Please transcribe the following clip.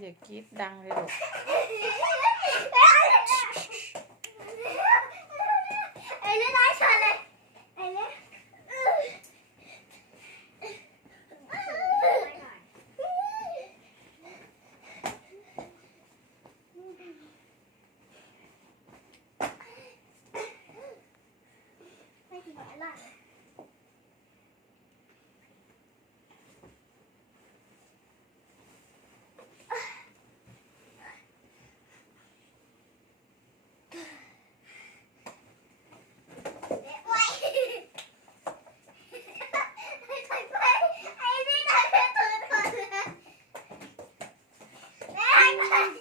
อย่ากรีดดังเลยลูก Eylül aşağıda. Ha ha ha!